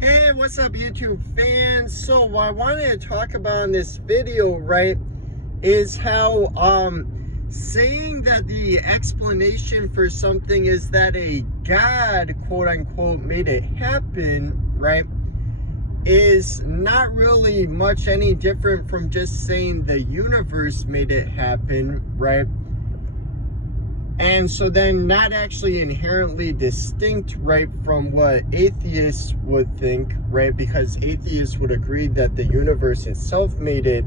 Hey, what's up, YouTube fans? So what I wanted to talk about in this video, right, is how saying that the explanation for something is that a God, quote unquote, made it happen, right, is not really much any different from just saying the universe made it happen, right? And so then not actually inherently distinct, right, from what atheists would think, right? Because atheists would agree that the universe itself made it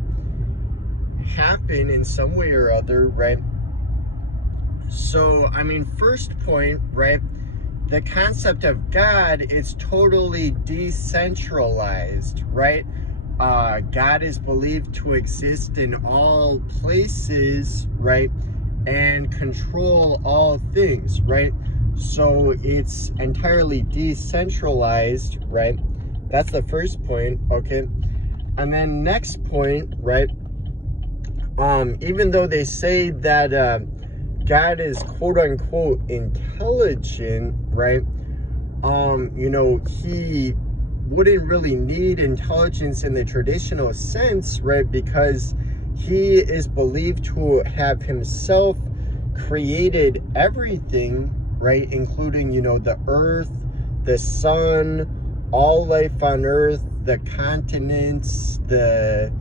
happen in some way or other, right? So, I mean, first point, right? The concept of God is totally decentralized, right? God is believed to exist in all places, right? And control all things, right? So it's entirely decentralized, right? That's the first point, okay? And then next point, right? Even though they say that God is quote unquote intelligent, right? He wouldn't really need intelligence in the traditional sense, right? Because he is believed to have himself created everything, right? Including, the earth, the sun, all life on earth, the continents, the,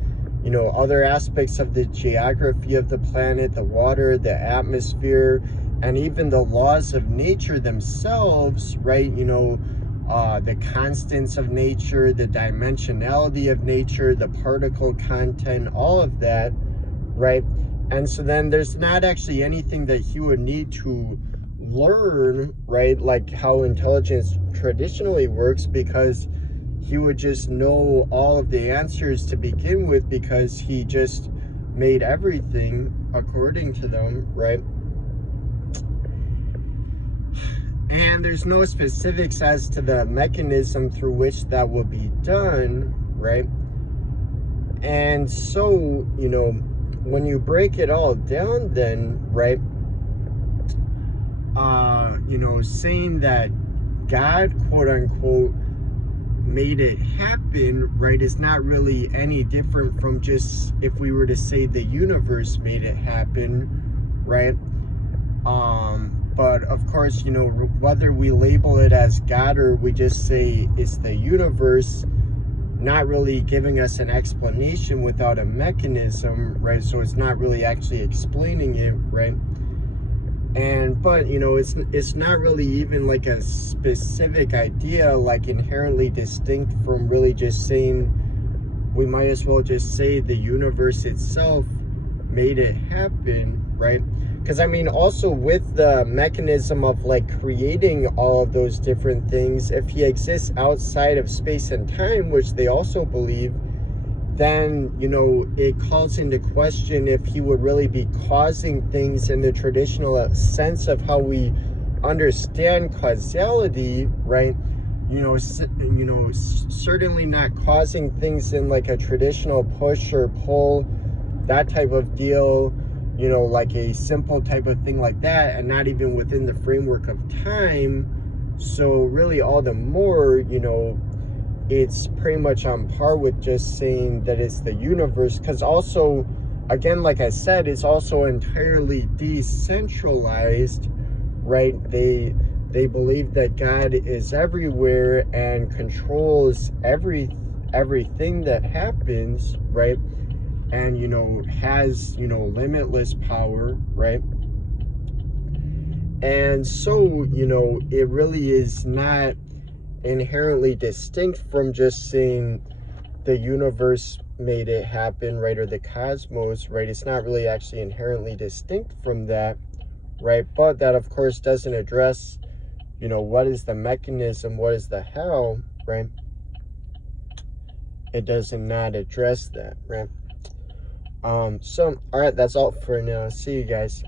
other aspects of the geography of the planet, the water, the atmosphere, and even the laws of nature themselves, right? The constants of nature, the dimensionality of nature, the particle content, all of that, right? And so then there's not actually anything that he would need to learn, right? Like how intelligence traditionally works, because he would just know all of the answers to begin with, because he just made everything according to them, right? And there's no specifics as to the mechanism through which that will be done, right? And so, when you break it all down then, right, saying that God, quote unquote, made it happen, right, is not really any different from just if we were to say the universe made it happen, right? But of course, whether we label it as God or we just say it's the universe, not really giving us an explanation without a mechanism, right? So it's not really actually explaining it, right? But it's not really even like a specific idea, like inherently distinct from really just saying, we might as well just say the universe itself made it happen, right? Because I mean, also with the mechanism of like creating all of those different things, if he exists outside of space and time, which they also believe, then it calls into question if he would really be causing things in the traditional sense of how we understand causality, right? Certainly not causing things in like a traditional push or pull, that type of deal, like a simple type of thing like that, and not even within the framework of time. So really all the more, it's pretty much on par with just saying that it's the universe, because also, again, like I said, it's also entirely decentralized, right? They believe that God is everywhere and controls everything that happens, right? And has limitless power, right? And so it really is not inherently distinct from just saying the universe made it happen, right? Or the cosmos, right? It's not really actually inherently distinct from that, right? But that of course doesn't address what is the mechanism, what is the how, right? It does not address that, right? So all right, that's all for now. See you guys.